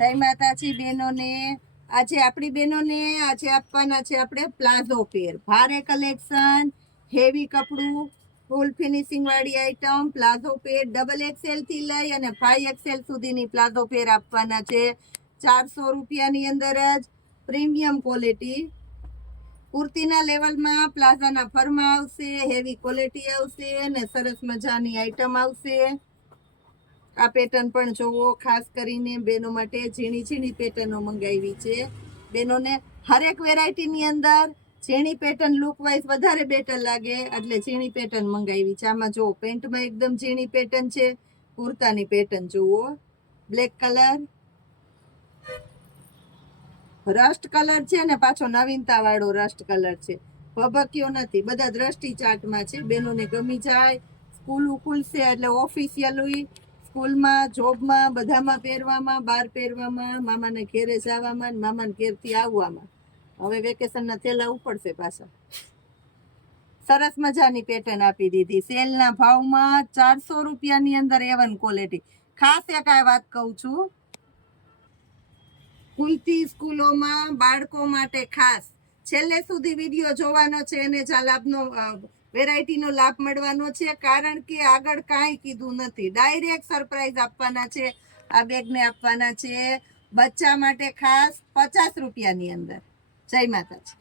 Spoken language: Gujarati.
જય માતાજી બહેનોને। આજે આપણી બહેનોને આજે આપવાના છે આપણે પ્લાઝો પેર, ભારે કલેક્શન, હેવી કપડું, ફૂલ ફિનિશિંગ વાળી આઈટમ, પ્લાઝો પેર ડબલ એક્સેલ થી લઈ અને 5XL સુધીની પ્લાઝો પેર આપવાના છે 400 રૂપિયાની અંદર જ। પ્રીમિયમ ક્વોલિટી કુર્તીના લેવલમાં પ્લાઝાના ફરમાં આવશે, હેવી ક્વોલિટી આવશે અને સરસ મજાની આઈટમ આવશે। આ પેટર્ન પણ જોવો, ખાસ કરીને બહેનો માટે ઝીણી ઝીણી પેટર્નો મંગાવી છે બહેનોને। હરેક વેરાયટીની અંદર ઝીણી પેટર્ન લુક વાઇઝ વધારે બેટર લાગે એટલે ઝીણી પેટર્ન મંગાવી છે। આમાં જો પેન્ટમાં એકદમ ઝીણી પેટર્ન છે, કુર્તાની પેટર્ન જુઓ, બ્લેક કલર, રસ્ટ કલર છે ને પાછો નવીનતા વાળો રસ્ટ કલર છે, ભભક્યો નથી, બધા દ્રષ્ટિ ચાર્ટમાં છે, બહેનોને ગમી જાય। સ્કૂલ ખુલશે એટલે ઓફિશિયલી સ્કૂલમાં, જોબમાં, બધામાં પહેરવામાં, બહાર પહેરવામાં, મામાને ઘેરે જવામાં, મામાને ઘેરથી આવવામાં। હવે વેકેશનના થેલા ઉપડશે પાછા। સરસ મજાની પેટર્ન આપી દીધી સેલના ભાવમાં 400 રૂપિયાની અંદર A1 ક્વોલિટી। ખાસ એક આ વાત કહું છું, ખુલતી સ્કૂલોમાં બાળકો માટે ખાસ છેલ્લે સુધી વિડીયો જોવાનો છે અને જ આ લાભનો વેરાયટીનો લાભ મળવાનો છે, કારણ કે આગળ કાંઈ કીધું નથી, ડાયરેક્ટ સરપ્રાઈઝ આપવાના છે। આ બેગને આપવાના છે બચ્ચા માટે ખાસ 50 રૂપિયાની અંદર। જય માતાજી।